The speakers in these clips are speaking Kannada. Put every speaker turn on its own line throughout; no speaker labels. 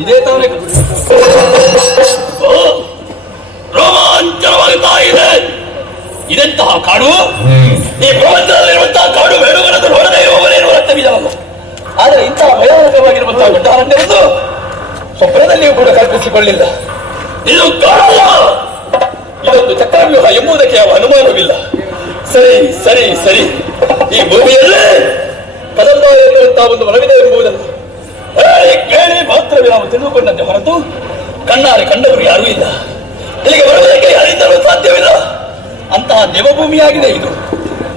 ಇದೇ ತಾನೇ ರೋಮಾಂಚನವಾಗುತ್ತಾ ಇದೆ ಇದೆಂತಹ ಕಾಡು? ಈ ಪ್ರಪಂಚದಲ್ಲಿರುವಂತಹ ಕಾಡು ಬೇಡುಗಳನ್ನು ನೋಡದೆ ಇರುವವರೇನು ರಕ್ತಬೀಜವಲ್ಲ ಆದರೆ ಇಂತಹ ಭಯಾನಕವಾಗಿರುವಂತಹ ದೊಡ್ಡ ಅರಣ್ಯವನ್ನು ಸ್ವಪ್ನದಲ್ಲಿಯೂ ಕೂಡ ಕಲ್ಪಿಸಿಕೊಳ್ಳಿಲ್ಲ. ಇದು ಕಾಡಲ್ಲ. ಇದೊಂದು ಚಕ್ರವ್ಯೂಹ ಎಂಬುದಕ್ಕೆ ಯಾವ ಅನುಮಾನವಿಲ್ಲ. ಸರಿ ಸರಿ ಸರಿ. ಈ ಭೂಮಿಯಲ್ಲೇ ಕದಂಬ ಎಂಬಂತಹ ಒಂದು ಮನವಿದೆ ಎಂಬುದನ್ನು ಕೇಳಿ ಮಾತ್ರವೇ ನಾವು ತಿಳಿದುಕೊಂಡಂತೆ ಹೊರತು ಕಣ್ಣಾರೆ ಕಂಡವರು ಯಾರೂ ಇಲ್ಲ. ಇಲ್ಲಿಗೆ ಬರುವುದಕ್ಕೆ ಯಾರಿಂದಲೂ ಸಾಧ್ಯವಿಲ್ಲ. ಅಂತಹ ದೇವಭೂಮಿಯಾಗಿದೆ ಇದು.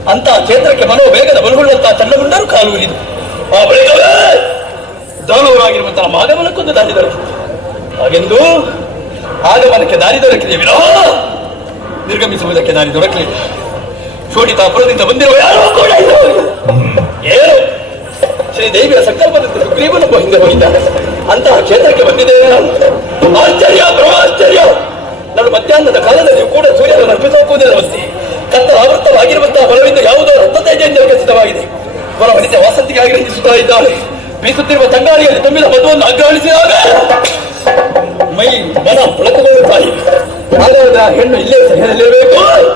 ಅಂತಹ ಕ್ಷೇತ್ರಕ್ಕೆ ಮನೋವೇಗದ ಬಲಗೊಳ್ಳುವಂತಹ ಚಂಡಮುಂಡರು ಕಾಲು ಇದು. ಆ ಬಳಿಕವೇ ದಾನವರಾಗಿರುವಂತಹ ಮಾಗಮನಕ್ಕೊಂದು ಆಗಮನಕ್ಕೊಂದು ದಾರಿ ದೊರಕಿತು. ಹಾಗೆಂದು ಆಗಮನಕ್ಕೆ ದಾರಿ ದೊರಕಿದೆ. ವಿನೋ ನಿರ್ಗಮಿಸುವುದಕ್ಕೆ ದಾರಿ ದೊರಕಲಿಲ್ಲ. ಶೋಡಿತಾಪುರದಿಂದ ಬಂದಿರುವ ಯಾರು ಕೂಡ ಏನು? ಶ್ರೀದೇವಿಯ ಸಂಕಲ್ಪದಂತೆ ಸುಗ್ರೀವನು ಹಿಂದೆ ಹೋಗಿದ್ದಾರೆ. ಅಂತಹ ಕ್ಷೇತ್ರಕ್ಕೆ ಬಂದಿದೆ ಆಶ್ಚರ್ಯ ಬ್ರಹ್ಮಾಶ್ಚರ್ಯ! ನಾನು ಮಧ್ಯಾಹ್ನದ ಕಾಲದಲ್ಲಿ ಕೂಡ ಸೂರ್ಯನ ಅರ್ಪಿತ ಹೋಗುವುದಿಲ್ಲವಂತೆ ಕತ್ತ ಆವೃತವಾಗಿರುವಂತಹ ಬಲವಿಂದ ಯಾವುದೋ ರಕ್ತ ತೇಜೆಯಿಂದ ವಿಕಸಿತವಾಗಿದೆ ಬರ ಮನಿತ ವಾಸಂತಿಗೆ ಆಗಿರಂಜಿಸುತ್ತಾ ಇದ್ದಾಳೆ ಬೀಸುತ್ತಿರುವ ತಂಗಾಳಿಯಲ್ಲಿ ತುಂಬಿದ ಮಧುವನ್ನು ಅಗ್ರಹಣಿಸಿದಾಗ ಮೈ ಮನ ಪುಳಕಗೊಳ್ಳುತ್ತಾ ಇದೆ. ಹಾಗಾದ್ರೆ ಆ ಹೆಣ್ಣು ಇಲ್ಲೇ ಸಹ್ಯದಲ್ಲಿರಬೇಕು
ಖಾಲಿ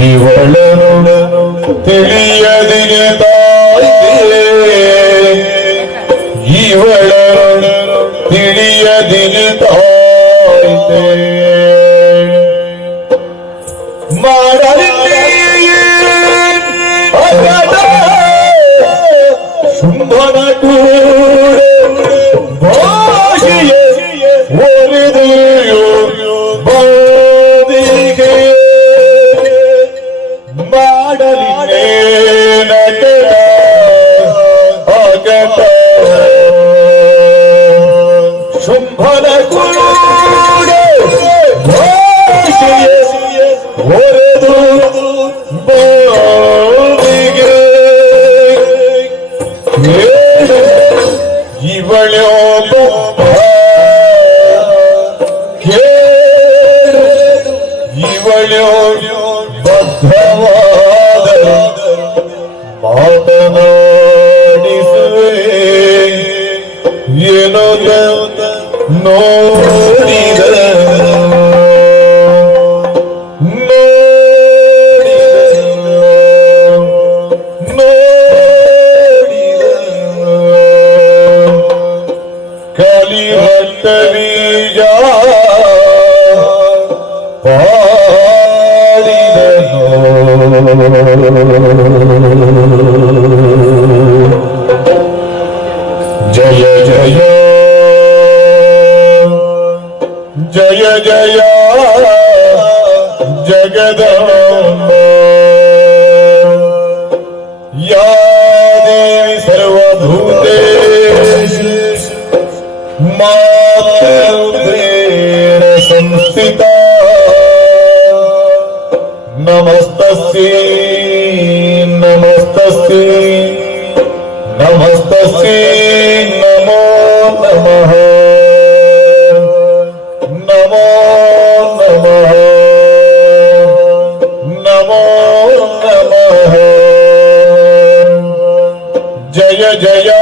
ಇವಳನು ತಿಳಿಯದಿಗೆ ತಾಯಿದೆ Oh, ಕಲಿ ಭಕ್ತ
नमस्तस्यै नमस्तस्यै नमस्तस्यै नमो नमः नमो नमः नमो नमः जय जय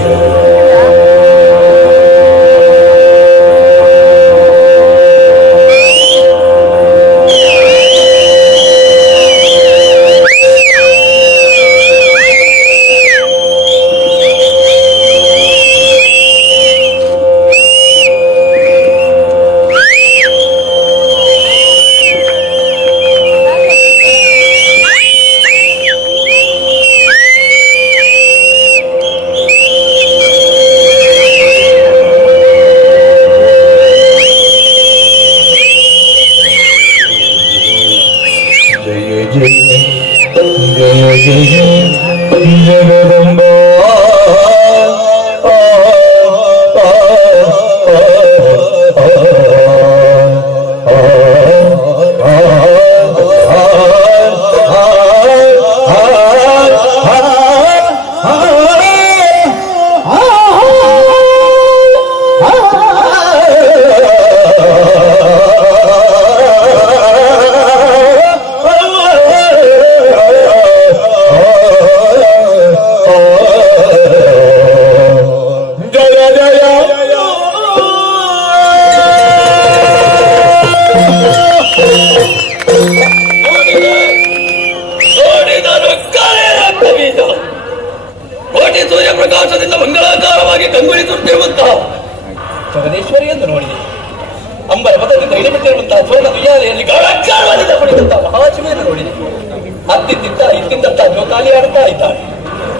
ಇತ್ತಿದ್ದಂತಹ ಇದ್ದಾನೆ.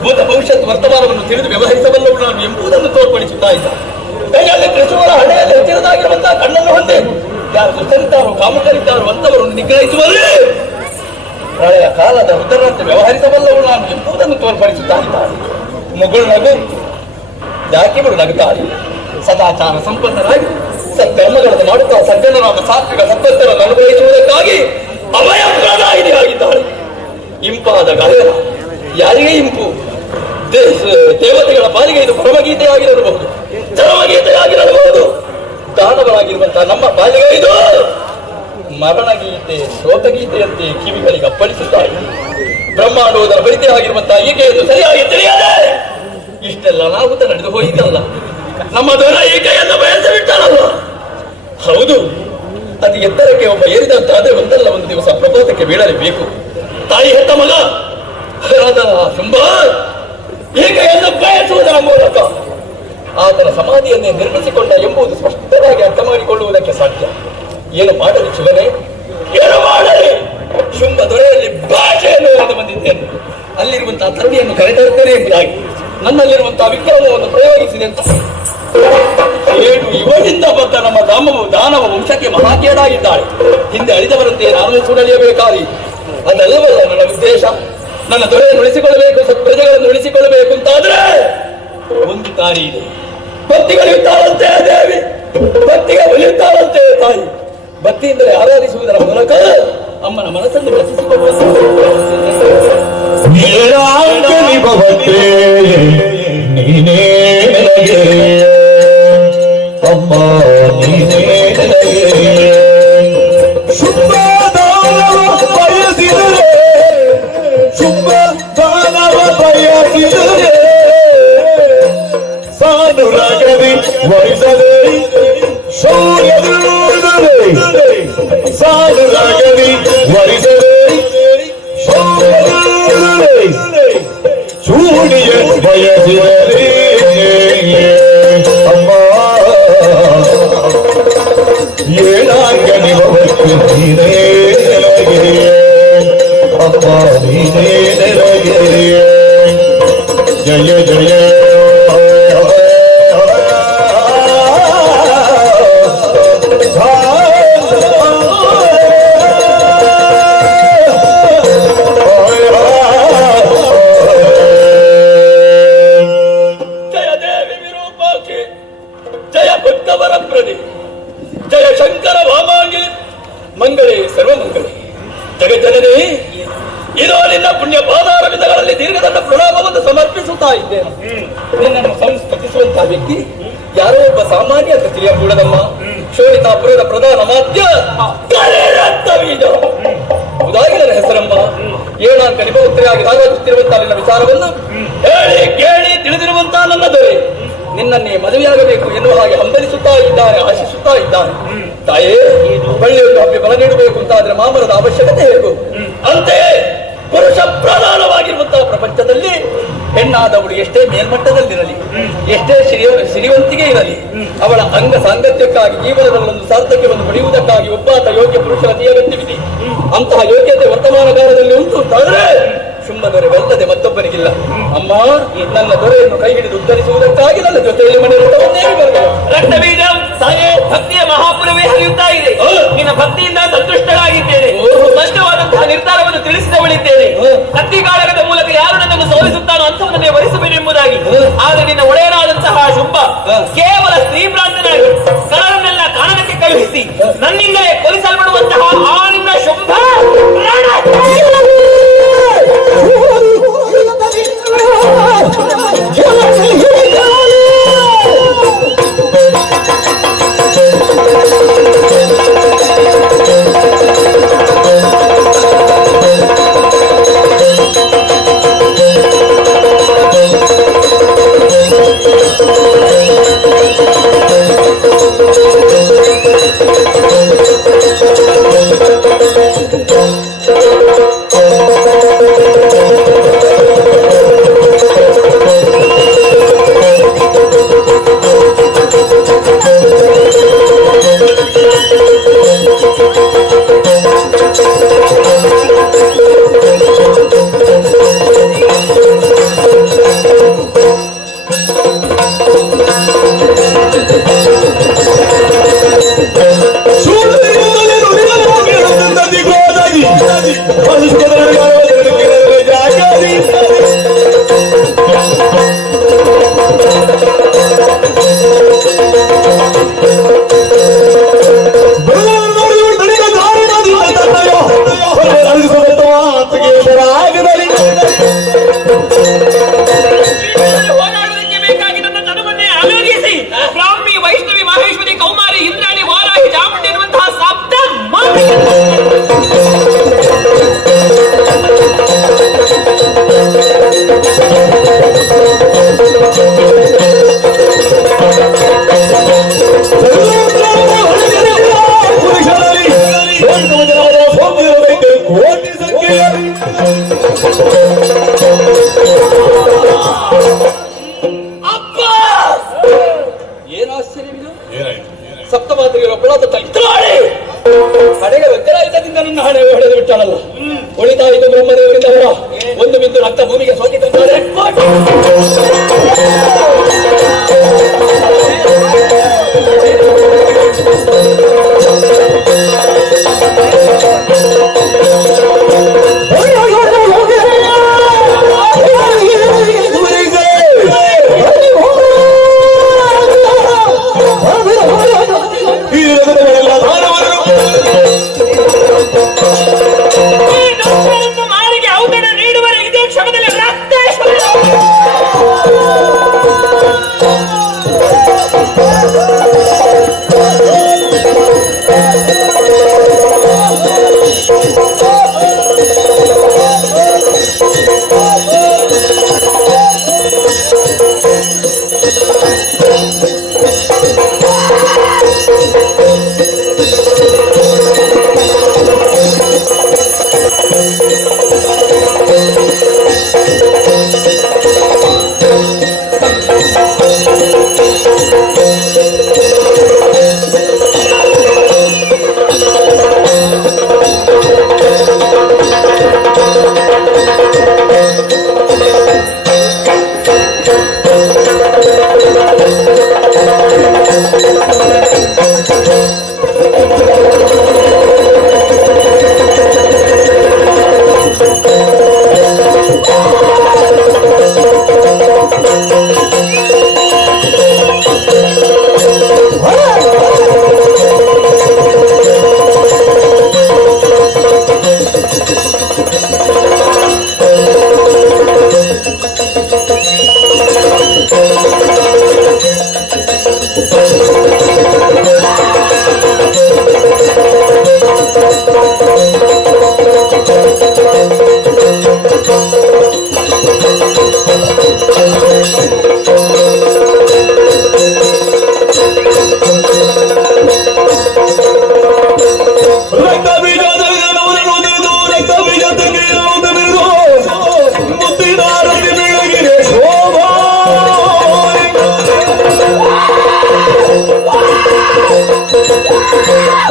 ಭೂತ ಭವಿಷ್ಯತ್ ವರ್ತಮಾನವನ್ನು ತಿಳಿದು ವ್ಯವಹರಿಸಬಲ್ಲವು ನಾನು ಎಂಬುದನ್ನು ತೋರ್ಪಡಿಸುತ್ತಾ ಇದ್ದಾನೆ. ಕೈಯಲ್ಲಿ ಕೃಷ್ಣರ ಹಣೆಯಲ್ಲಿ ಹೆಚ್ಚಿನದಾಗಿರುವಂತಹ ಕಣ್ಣನ್ನು ಹೊಂದೆ, ಯಾರು ದುಷ್ಟರಿದ್ದಾರೋ ಕಾಮಕರಿದ್ದಾರೋ ಅಂತವರನ್ನು ನಿಗ್ರಹಿಸುವಲ್ಲಿ ಪ್ರಳಯ ಕಾಲದ ಉತ್ತರಂತೆ ವ್ಯವಹರಿಸಬಲ್ಲವು ನಾನು ಎಂಬುದನ್ನು ತೋರ್ಪಡಿಸುತ್ತಾ ಇದ್ದಾನೆ. ಮುಗುಳು ನಗು ಜಾಕಿಗಳು ನಗುತ್ತಾರೆ ಸದಾಚಾರ ಸಂಪನ್ನರಾಗಿ ಸತ್ಕರ್ಮಗಳನ್ನು ಮಾಡುತ್ತಾ ಸಜ್ಜನರಾದ ಸಾತ್ವಿಕ ಸಂಪತ್ತರನ್ನು ಅನುಭವಿಸುವುದಕ್ಕಾಗಿ ಅಭಯಪ್ರದಾಯಿನಿಯಾಗಿದ್ದಾಳೆ. ಇಂಪಾದ ಗಾಯನ ಯಾರಿಗೆ ಇಂಪು? ದೇವತೆಗಳ ಪಾಲಿಗೆ ಇದು ಪರಮಗೀತೆಯಾಗಿರಬಹುದು ಚರಮಗೀತೆಯಾಗಿರಬಹುದು ದಾನವರಾಗಿರುವಂತಹ ನಮ್ಮ ಪಾಲಿಗೆ ಇದು ಮರಣಗೀತೆ, ಶೋಕಗೀತೆಯಂತೆ ಕಿವಿಗಳಿಗೆ ಅಪ್ಪಳಿಸುತ್ತಾರೆ. ಬ್ರಹ್ಮಾಂಡೋದರ ಬರಿತೆ ಆಗಿರುವಂತಹ ಈಕೆಯನ್ನು ಸರಿಯಾಗಿ ತಿಳಿಯದೆ. ಇಷ್ಟೆಲ್ಲ ಅನಾಹುತ ನಡೆದು ಹೋಯಿತಲ್ಲ. ನಮ್ಮ ದೊರ ಈಕೆಯನ್ನು ಬಯಸಿಬಿಟ್ಟಲ್ಲ ಹೌದು, ಅದು ಎತ್ತರಕ್ಕೆ ಒಬ್ಬ ಏರಿದಂತಾದ್ರೆ ಒಂದಲ್ಲ ಒಂದು ದಿವಸ ಪ್ರಬೋಧಕ್ಕೆ ಬೀಳಲೇಬೇಕು. ತಾಯಿ ಹೆತ್ತ ಮಗ? ಶುಂಭ ಎಲ್ಲ ಬಯಸುವುದರ ಮೂಲಕ ಆತನ ಸಮಾಧಿಯನ್ನೇ ನಿರ್ಮಿಸಿಕೊಂಡ ಎಂಬುದು ಸ್ಪಷ್ಟವಾಗಿ ಅರ್ಥ ಮಾಡಿಕೊಳ್ಳುವುದಕ್ಕೆ ಸಾಧ್ಯ. ಏನು ಮಾಡಲಿ ಶಿವನೇ? ಏನು ಮಾಡಲಿ? ಶುಂಭ ದೊರೆಯಲ್ಲಿ ಭಾಷೆಯನ್ನು ಹೇಳಿದ ಬಂದಿದ್ದೇನೆ. ಅಲ್ಲಿರುವಂತಹ ತರುಣಿಯನ್ನು ಕರೆತರುತ್ತೇನೆ ಎಂಬುದಾಗಿ. ನನ್ನಲ್ಲಿರುವಂತಹ ವಿಕ್ರಮವನ್ನು ಪ್ರಯೋಗಿಸಿದೆ ಅಂತ. ಏನು ಇವಳಿಂದ ಬಂದ ನಮ್ಮ ದಾಮವು ದಾನವ ವಂಶಕ್ಕೆ ಮಹಾಕೇಡಾಗಿದ್ದಾಳೆ. ಹಿಂದೆ ಅಳಿದವರಂತೆ ನಾನು ಸುಡಲಿಯಬೇಕಾಗಿ ಅದಲ್ಲವಲ್ಲ ನನ್ನ ಉದ್ದೇಶ? ನನ್ನ ದೊರೆಯನ್ನು ಉಳಿಸಿಕೊಳ್ಳಬೇಕು ಪ್ರಜೆಗಳನ್ನು ಉಳಿಸಿಕೊಳ್ಳಬೇಕು ಅಂತಾದ್ರೆ ಒಂದು ತಾರಿ ಇದೆ. ಭಕ್ತಿಗಳಿರ್ತಾರಂತೆ ದೇವಿ ಭಕ್ತಿಗೆ ಉಳಿಯುತ್ತಾರಂತೆ ತಾಯಿ. ಭಕ್ತಿಯಿಂದಲೇ ಆರಾಧಿಸುವುದರ ಮೂಲಕ ಅಮ್ಮನ ಮನಸ್ಸನ್ನು ರಚಿಸಿಕೊಳ್ಳುವ
ಅಮ್ಮ, ನೀನೇ
Anuragavi, what is that? So, you're the one, Anuragavi, what is? ನಿನ್ನನ್ನೇ ಮದುವೆಯಾಗಬೇಕು ಎನ್ನುವ ಹಾಗೆ ಹಂಬಲಿಸುತ್ತಾ ಇದ್ದಾನೆ ಆಶಿಸುತ್ತಾ ಇದ್ದಾನೆ ತಾಯೇ ಬಳ್ಳಿಯನ್ನು ಹಬ್ಬಿ ಬಲ ನೀಡಬೇಕು ಅಂತ ಆದ್ರೆ ಮಾಮರದ ಅವಶ್ಯಕತೆ ಹೇಗೂ? ಅಂತೆ ಪುರುಷ ಪ್ರಧಾನವಾಗಿರುವಂತಹ ಪ್ರಪಂಚದಲ್ಲಿ ಹೆಣ್ಣಾದವಳು ಎಷ್ಟೇ ಮೇಲ್ಮಟ್ಟದಲ್ಲಿರಲಿ ಎಷ್ಟೇ ಸಿರಿಯ ಸಿರಿವಂತಿಗೆ ಇರಲಿ ಅವಳ ಅಂಗ ಸಾಂಗತ್ಯಕ್ಕಾಗಿ ಜೀವನದಲ್ಲೊಂದು ಸಾರ್ಥಕ್ಯವನ್ನು ಪಡೆಯುವುದಕ್ಕಾಗಿ ಒಬ್ಬಾತ ಯೋಗ್ಯ ಪುರುಷನ ಅಗತ್ಯವಿದೆ. ಅಂತಹ ಯೋಗ್ಯತೆ ವರ್ತಮಾನ ಕಾಲದಲ್ಲಿ ಉಂಟು ಅಂತಾದ್ರೆ ಶುಂಭ ದೊರೆವಲ್ಲದೆ ಮತ್ತೊಬ್ಬರಿಗಿಲ್ಲ ಅಮ್ಮ ನನ್ನ ದೊರೆಯನ್ನು ಕೈ ಹಿಡಿದು ಉದ್ಧರಿಸುವುದಕ್ಕಾಗಿ ನನ್ನ ಜೊತೆಯಲ್ಲಿ ಮನೆ ರಥವನ್ನೇ
ರಕ್ತಬೀಜ ಸಾಯೇ ಭಕ್ತಿಯ ಮಹಾಪುರವೇ ಹರಿಯುತ್ತಾ ಇದೆ. ನಿನ್ನ ಭಕ್ತಿಯಿಂದ ಸಂತುಷ್ಟಳಾಗಿದ್ದೇನೆ.
ಓಹೋ.
ಸ್ಪಷ್ಟವಾದಂತಹ ನಿರ್ಧಾರವನ್ನು ತಿಳಿಸಿದವಳಿದ್ದೇನೆ.
ಹ.
ಕತ್ತಿಗಾಳಗದ ಮೂಲಕ ಯಾರು ನನ್ನನ್ನು ಸೋಲಿಸುತ್ತಾನೋ ಅಂಥವನ್ನೇ ವರಿಸಬೇನೆಂಬುದಾಗಿ
ಎಂಬುದಾಗಿ
ಆದರೆ ನಿನ್ನ ಒಡೆಯನಾದಂತಹ ಶುಂಭ ಕೇವಲ ಸ್ತ್ರೀ ಪ್ರಾಂತನಾಗಿ ಕಾರಣನೆಲ್ಲ ಕಾರಣಕ್ಕೆ ಕಳುಹಿಸಿ ನನ್ನಿಂದಲೇ ಕೊಲಿಸಲ್ಪಡುವಂತಹ ಆ
Thank you.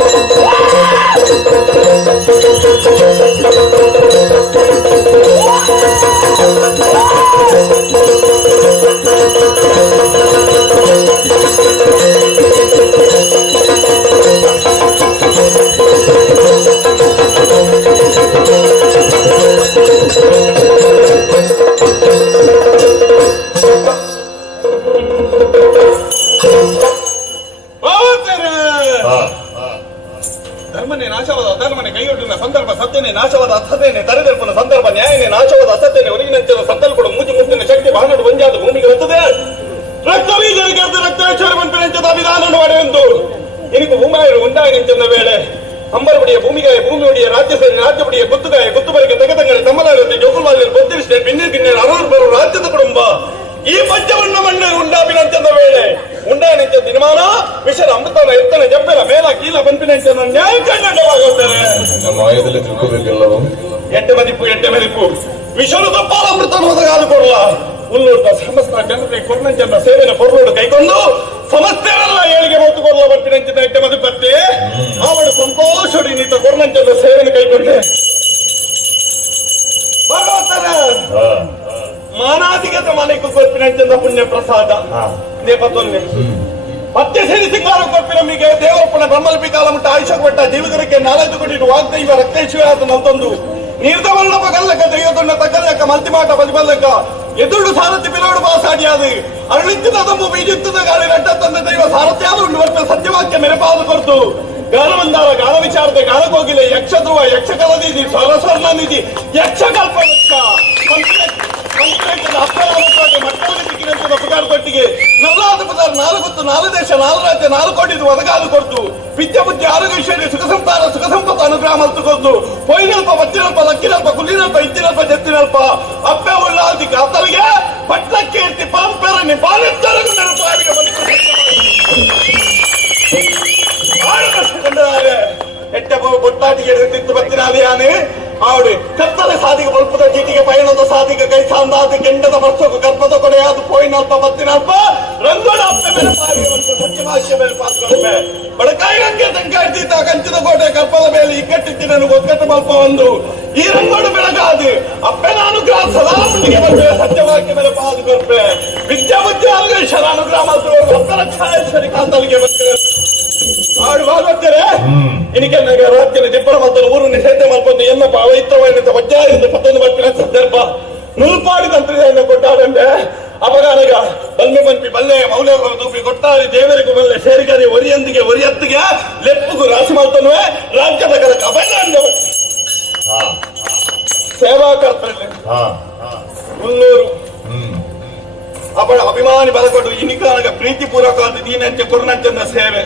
Woo! ನ್ಯಾಯನೇ ನಾಶವಾದ ಅಸತೇನೆ ಒಳಗಿನಂಚಿನ ಸತ್ತಲ್ಪಡ ಮೂಜಿ ಮುಟ್ಟಿನ ಶಕ್ತಿ ಬಾನಡು ಒಂಜಾದ ಭೂಮಿಗೆ ಬರ್ತದೆ ರಕ್ತ ಬೀಜರಿಗೆ ರಕ್ತೇಶ್ವರ ಮನ್ಪಿನಂಚದ ವಿಧಾನ ಮಾಡುವೆಂದು ಇನಿಕು ಭೂಮಾಯರು ಉಂಟಾಗಿನಿಂಚದ ವೇಳೆ ಅಂಬರಬಡಿಯ ಭೂಮಿಗಾಯ ಭೂಮಿ ಒಡಿಯ ರಾಜ್ಯ ಸೇರಿ ರಾಜ್ಯ ಬಡಿಯ ಗುತ್ತುಗಾಯ ಗುತ್ತುಬರಿಗೆ ತೆಗೆದಂಗಡೆ ತಮ್ಮಲಾರತಿ ಜೋಕುಲ್ವಾಲಿಯರು ಬೊತ್ತಿರಿಸಿದೆ ಬಿನ್ನಿ ಬಿನ್ನೆ ಅರವರು ಬರುವ ರಾಜ್ಯದ ಕುಟುಂಬ ಈ ಪಂಚವನ್ನ ಮಣ್ಣರು ಉಂಡಾಪಿನಂಚದ ವೇಳೆ ಉಂಡಾನಿಂಚ ದಿನಮಾನ ವಿಷರ ಅಮೃತನ ಎತ್ತನ ಜಪ್ಪೆಲ ಮೇಲ ಕೀಲ ಬಂಪಿನಂಚನ ನ್ಯಾಯ ಕಂಡವಾಗುತ್ತಾರೆ
ನಮ್ಮ ಆಯದಲ್ಲಿ
ವಿಶ್ವದ ಒದಗಾಲು ಕೊಡಲ ಉಲ್ಲೂಟ ಸಮಸ್ತ ಜನತೆ ಕೊರ್ನಂಚನ ಸೇವೆನ ಕೊರ್ಲೋಡು ಕೈಗೊಂಡು ಸಮಸ್ತೆಲ್ಲ ಏಳಿಗೆ ಹೊತ್ತು ಕೊಡಲ ಬಂಪಿನಂಚಿನ ಎಟ್ಟೆ ಮದಿಪ್ಪತ್ತೆ ಅವಳು ಸಂತೋಷಡಿ ನೀತ ಕೊರ್ನಂಚನ ಸೇವೆನ ಕೈಗೊಂಡೆ ಭಗವಂತನ ಮಾನಾಧಿಗತ ಮನೆಗೂ ಕೊರ್ಪಿನಂಚನ ಪುಣ್ಯ ಪ್ರಸಾದ. ನೇಪತ್ತೊನ್ನೆ ಮತ್ತೆ ಸೇರಿ ಸಿಂಗಾರ ಕೊಪ್ಪಿನಮ್ಮಿಗೆ ದೇವರಪ್ಪನ ಬ್ರಹ್ಮಲ್ಪಿ ಕಾಲ ಮುಟ್ಟ ಆಯುಷ ಕೊಟ್ಟ ಜೀವಿತಕ್ಕೆ ನಾಲ್ಕು ಕೊಟ್ಟಿಟ್ಟು ವಾಗ್ದೈವ ರಕ್ತೇಶ್ವರ ನಂತೊಂದು ನೀರ್ದವಳ್ಳ ಪಗಲ್ಲಕ ದೈವದೊಂಡ ತಗಲ್ಲಕ ಮಲ್ತಿಮಾಟ ಬಲಿಬಲ್ಲಕ ಎದುರು ಸಾರಥಿ ಬಿಲೋಡು ಬಾಸಾಡಿಯಾದು. ಅರಳಿತ್ತಿನ ತಮ್ಮ ಬೀಜಿತ್ತದ ಗಾಳಿ ರಟ್ಟ ತಂದ ದೈವ ಸಾರಥ್ಯಾದ ಉಂಡು ವರ್ಷ ಸತ್ಯವಾಕ್ಯ ಮೆರೆಪಾದು ಕೊಡ್ತು ಗಾನವಂದಾರ ಗಾನ ವಿಚಾರದ ಗಾನ ಕೋಗಿಲೆ ಯಕ್ಷ ಧ್ರುವ ಯಕ್ಷ ಕಲನಿಧಿ ಸ್ವರ ಸ್ವರ್ಣ ನಿಧಿ ಯಕ್ಷ ಕಲ್ಪ ವೃಕ್ಷ ಮಟ್ಟದಲ್ಲಿ ದಿಕ್ಕಿನಂತೆ ಪುಗಾರ ಕೊಟ್ಟಿಗೆ ನಲ್ಲಾದ ಪದಾರ ನಾಲ್ಕು ನಾಲ್ಕು ದೇಶ ನಾಲ್ಕು ರಾಜ್ಯ ನಾಲ್ಕು ಕೋಟಿ ಒದಗಾಲು ಕೊಟ್ಟು ವಿದ್ಯೆ ಬುದ್ಧಿ ಆರೋಗ್ಯ ಐಶ್ವರ್ಯ ಸುಖ ಸಂತಾನ ಸುಖ ಸಂಪತ್ತು ಅನುಗ್ರಹ ಮಲ್ತು ಕೊದ್ದು ಪೊಯ್ನಲ್ಪ ಬಚ್ಚಿನಲ್ಪ ಲಕ್ಕಿನಲ್ಪ ಕುಲ್ಲಿನಲ್ಪ ಇತ್ತಿನಲ್ಪ ಜತ್ತಿನಲ್ಪ ಅಪ್ಪೆ ಉಳ್ಳಾದಿ ಕಾತಲಿಗೆ ಪಟ್ಲಕ್ಕೆ ಇರ್ತಿ ಪಾಂಪೆರನಿ ಪಾಲಿತ್ತರಗು ನೆನಪಾರಿಗೆ ಬಂತು ಆಳು ಕಷ್ಟಕೊಂಡಾರೆ ಎಟ್ಟ ಬೊಟ್ಟಾಟಿಗೆ ಎಳೆದಿತ್ತು ಬತ್ತಿನಾಲಿಯಾನೆ ಆವಡು ಕತ್ತಲೆ ಸಾಧಿಗೆ ಬಲ್ಪದ ಜೀಟಿಗೆ ಪಯಣದ ಸಾಧಿಗೆ ಕೈ ಸಾಂದಾದ ಕೆಂಡದ ವರ್ಷಕ್ಕೆ ಗರ್ಭದ ಕೊಡೆಯಾದ ಪೋಯಿನಲ್ಪ, ಮತ್ತಿನಲ್ಪ. ರಂಗೋಡ ಅಪ್ಪೆ ಮೇಲೆ ಪಾರಿಗೆ ಬಂತು ಸತ್ಯವಾಕ್ಯ ಮೇಲೆ ಪಾಲ್ಗೊಳ್ಳುವೆ ಬಡಕಾಯಿ ರಂಗೆ ತಂಕಾಡ್ತಿದ್ದ ಕಂಚಿನ ಕೋಟೆ ಗರ್ಭದ ಮೇಲೆ ಇಕ್ಕಟ್ಟಿತ್ತಿನ ಒಗ್ಗಟ್ಟು ಮಲ್ಪ ಒಂದು ಈ ರಂಗೋಡು ಬೆಳಗಾದು ಅಪ್ಪೆ ನಾನು ಗ್ರಹ ಸದಾ ಮುಂದಿಗೆ ಬರ್ತೇವೆ ಸತ್ಯವಾಕ್ಯ ಮೇಲೆ ಪಾಲ್ಗೊಳ್ಳುವೆ ವಿದ್ಯಾ ಬುದ್ಧಿ ಆರೋಗ್ಯ ಅನುಗ್ರಹ ಮಾತ್ರ ಭಕ್ತರ ಛಾಯೇಶ್ವರಿ ಕಾಂತಲಿಗೆ ಬರ್ತೇವೆ ಆಡು ಭಾಗವತರೆ ಇನಿಕೆ ನನಗೆ ರಾಜ್ಯದ ದಿಬ್ಬರ ಮತ್ತು ಊರು ನಿಷೇಧ ಮಲ್ಪೊಂದು ಎಲ್ಲ ಪವಿತ್ರವಾದ ವಜ್ರಾಯಿಂದ ಪತ್ತೊಂದು ಬರ್ತಿನ ಸಂದರ್ಭ. ನುಲ್ಪಾಡಿದಂತ್ರಿಯನ್ನು ಕೊಟ್ಟಾರಂತೆ ಅಪಗಾನಗ ಬಲ್ಮೆ ಬಂಪಿ ಬಲ್ಲೆ ಮೌಲ್ಯ ತೂಪಿ ಕೊಟ್ಟಾರಿ ದೇವರಿಗೂ ಬಲ್ಲೆ ಸೇರಿಗಾರಿ ಒರಿಯಂದಿಗೆ ಒರಿಯತ್ತಿಗೆ ಲೆಪ್ಪುಗು ರಾಶಿ ಮಾಡ್ತಾನೆ ರಾಜ್ಯದ ಕಲಕ ಅಭಯ ಕರ್ತವ್ಯ ಹುಲ್ಲೂರು ಅವಳ ಅಭಿಮಾನಿ ಬಲಕೊಟ್ಟು ಇನಿಕಾಲಗ ಪ್ರೀತಿ ಪೂರ್ವಕವಾದ ದೀನಂತೆ ಕೊರುನಂಚನ್ನ ಸೇವೆ.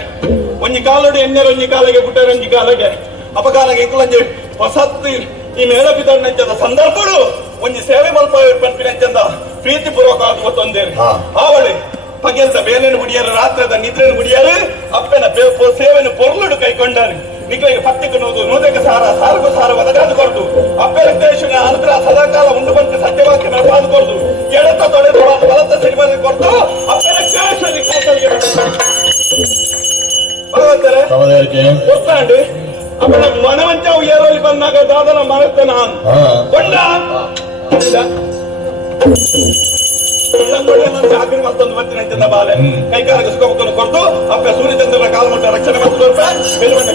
ಒಂಜಿ ಕಾಲೋಡು ಎಣ್ಣೆರ ಒಂಜಿ ಕಾಲಗೆ ಬುಟ್ಟರಂಜಿ ಕಾಲಗೆ ಅಪಕಾಲಗೆ ಇಕ್ಕಲಂಜೆ ಹೊಸತ್ತು ಈ ಮೇಳ ಬಿದ್ದಣ್ಣಂಚದ ಸಂದರ್ಭಗಳು ಒಂಜಿ ಸೇವೆ ಮಲ್ಪ ಪಂಪಿನಂಚಂದ ಪ್ರೀತಿ ಪೂರ್ವಕವಾದ ಗೊತ್ತೊಂದೇರು
ಹಾ.
ಆವಳಿ ಪಗೆಲ್ದ ಬೇಲೆನು ಮುಡಿಯರು ರಾತ್ರದ ನಿದ್ರೆನು ಮುಡಿಯರು ಅಪ್ಪನ ಸೇವೆನು ಪೊರ್ಲುಡು ಕೈಕೊಂಡರು. మిగిలిన పత్తిక నూదు నూతక సార సారుకు సారు వదగాదుకొరదు అభ్యర్థేసిన అంతర సదాకాల ఉండుమంటే సత్యవాక్య నిలపాదుకొరదు ఎడత తొడే తొడ బలత
సిరిమని
కొరదు అభ్యర్థేషన్ వస్తాండి. అప్పుడు మనమంటే ఏ రోజు కొన్నాక
దాదాపు
మనస్తున్నాను కొండ. ಮತ್ತೊಂದು ಅಂತ ಬಾಲೆ. ಕೈಕಾಲಕ್ಕೆ ಸುಖ ಕೊರತು ಅಪ್ಪ ಸೂರ್ಯಚಂದ್ರನ ಕಾಲಮುಟ್ಟ ರಕ್ಷಣೆ ಮತ್ತು ಬೆಲುವಂಡ